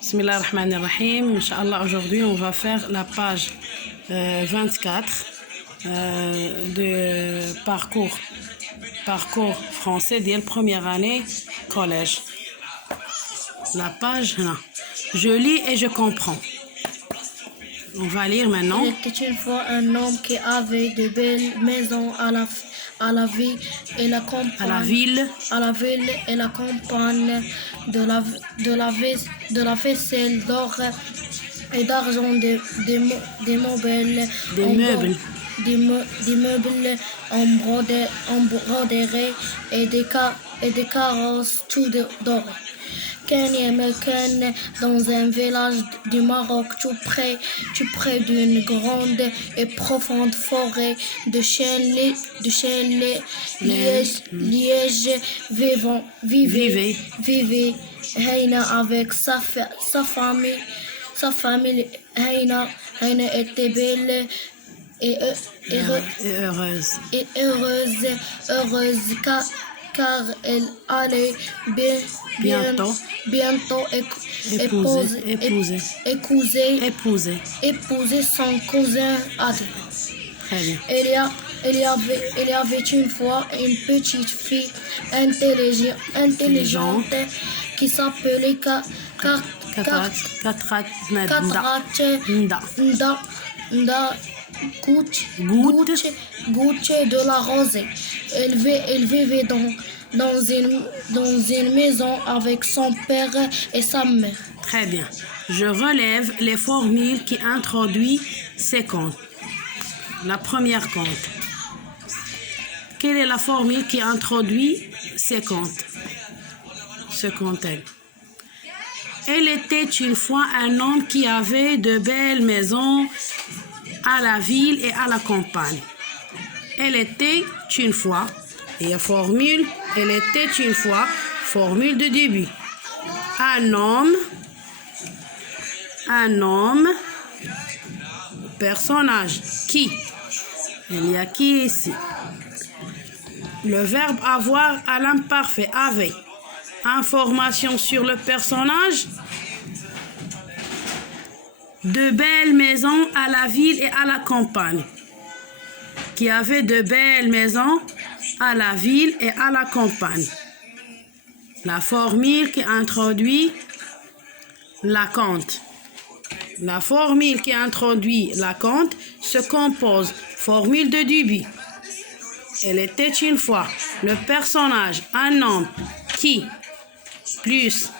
Bismillah ar-Rahman ar-Rahim. Inch'Allah, aujourd'hui, on va faire la page 24 de parcours français dès la première année collège. La page, là. Je lis et je comprends. On va lire maintenant. Il était une fois un homme qui avait de belles maisons à la ville et la campagne. À la ville et la campagne, de la vaisselle d'or et d'argent, des meubles en broderie et des carrosses tout d'or. Ken dans un village du Maroc, tout près d'une grande et profonde forêt de chênes liège vivait Heina avec sa famille. Heina était belle et heureuse car elle allait bientôt épouser son cousin Adam. Très bien. Il y avait une fois une petite fille intelligente qui s'appelait Goutte de la Rosée. Elle vivait dans une maison avec son père et sa mère. Très bien. Je relève les formules qui introduisent ces comptes. La première compte. Quelle est la formule qui introduit ces comptes? Ce compte-elle. Elle était une fois un homme qui avait de belles maisons à la ville et à la campagne. Elle était une fois, et la formule, elle était une fois, formule de début. Un homme, personnage, qui? Il y a qui ici? Le verbe avoir à l'imparfait, avait. Information sur le personnage. De belles maisons à la ville et à la campagne. Qui avait de belles maisons à la ville et à la campagne. La formule qui introduit la compte. La formule qui introduit la compte se compose formule de début. Elle était une fois le personnage, un homme qui, plus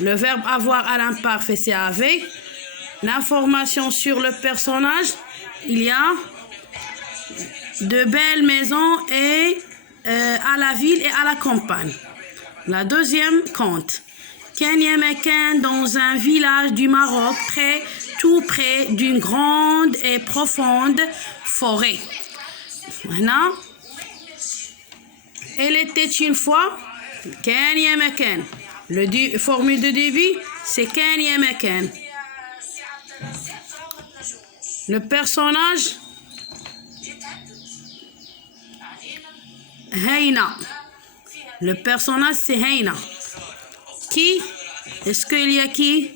le verbe avoir à l'imparfait, c'est avec. L'information sur le personnage, il y a de belles maisons et à la ville et à la campagne. La deuxième compte. Ken dans un village du Maroc, tout près d'une grande et profonde forêt. Maintenant, elle était une fois Ken. Le formule de début, c'est Ken. Le personnage Heina. Le personnage c'est Heina. Qui? Est-ce qu'il y a qui?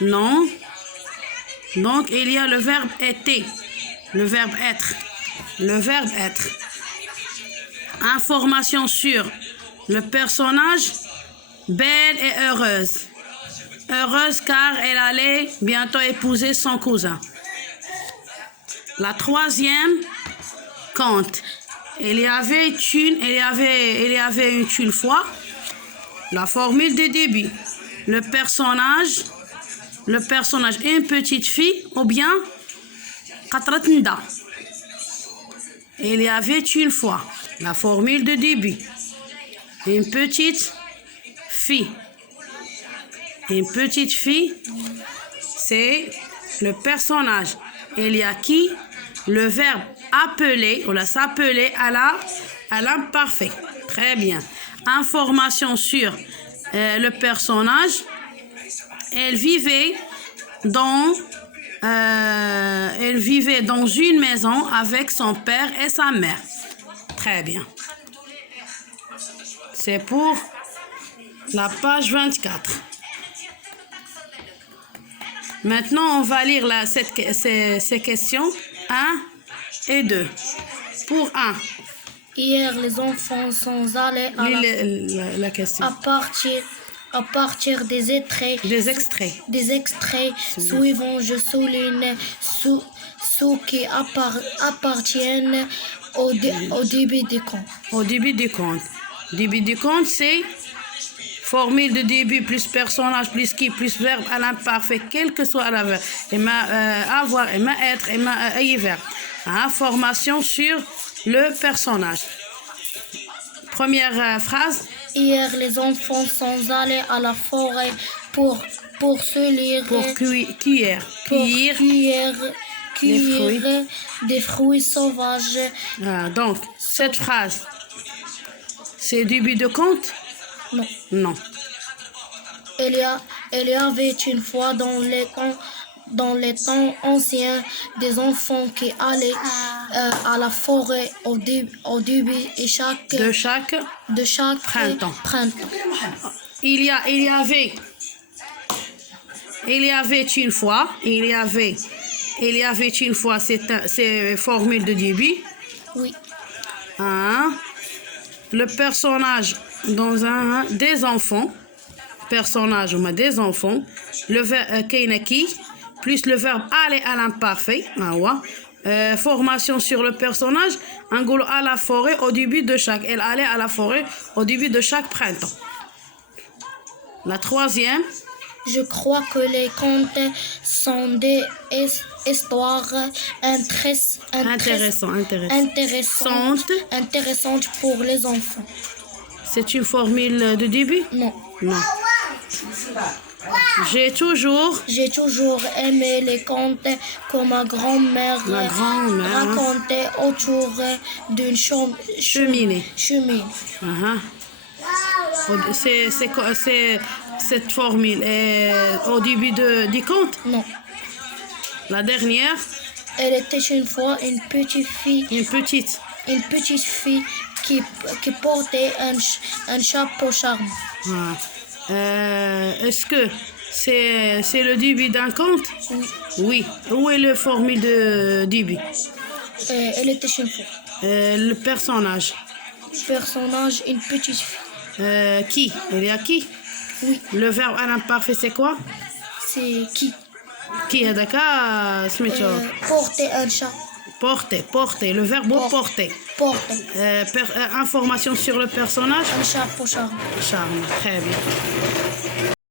Non. Donc il y a le verbe était. Le verbe être. Information sur le personnage. Belle et heureuse. Heureuse car elle allait bientôt épouser son cousin. La troisième compte. Il y avait une fois la formule de début. Le personnage, une petite fille ou bien Katratnda. Il y avait une fois la formule de début. Une petite fille. Une petite fille, c'est le personnage. Il y a qui? Le verbe appeler ou s'appeler à l'imparfait. Très bien. Information sur le personnage. Elle vivait dans une maison avec son père et sa mère. Très bien. C'est pour la page 24. Maintenant, on va lire ces questions 1 et 2. Pour 1, Hier, les enfants sont allés à la question. à partir Des extraits. suivants. Je souligne ceux qui appartiennent au début du compte. Au début du compte. Début du compte, c'est formule de début plus personnage plus qui plus verbe à l'imparfait, quel que soit la verbe. Avoir, être, verbe. Information sur le personnage. Première phrase. Hier, les enfants sont allés à la forêt pour se lire. Pour cueillir des fruits sauvages. Donc, cette phrase, c'est début de compte? Non. Non. Il y avait une fois dans les temps anciens des enfants qui allaient à la forêt au début de chaque printemps. Il y avait une fois ces formules de début. Oui. Le personnage des enfants, le verbe Keinaki, plus le verbe aller à l'imparfait. Formation sur le personnage, Angolo à la forêt au début de chaque. Elle allait à la forêt au début de chaque printemps. La troisième. Je crois que les contes sont des histoires intéressantes pour les enfants. C'est une formule de début? Non. J'ai toujours aimé les contes que ma grand-mère racontait autour d'une cheminée. C'est cette formule est au début du conte? Non. La dernière? Elle était une fois une petite fille. Une petite fille qui portait un chapeau charmant. Est-ce que c'est le début d'un conte? Oui. Où est le formule de début? Elle était une fois. Le personnage? Une petite fille. Qui? Il y a qui? Oui. Le verbe à l'imparfait, c'est quoi? C'est qui? Qui est d'accord? Porter un chat. Porter. Le verbe porter. Information sur le personnage? Un chapeau charmant. Très bien.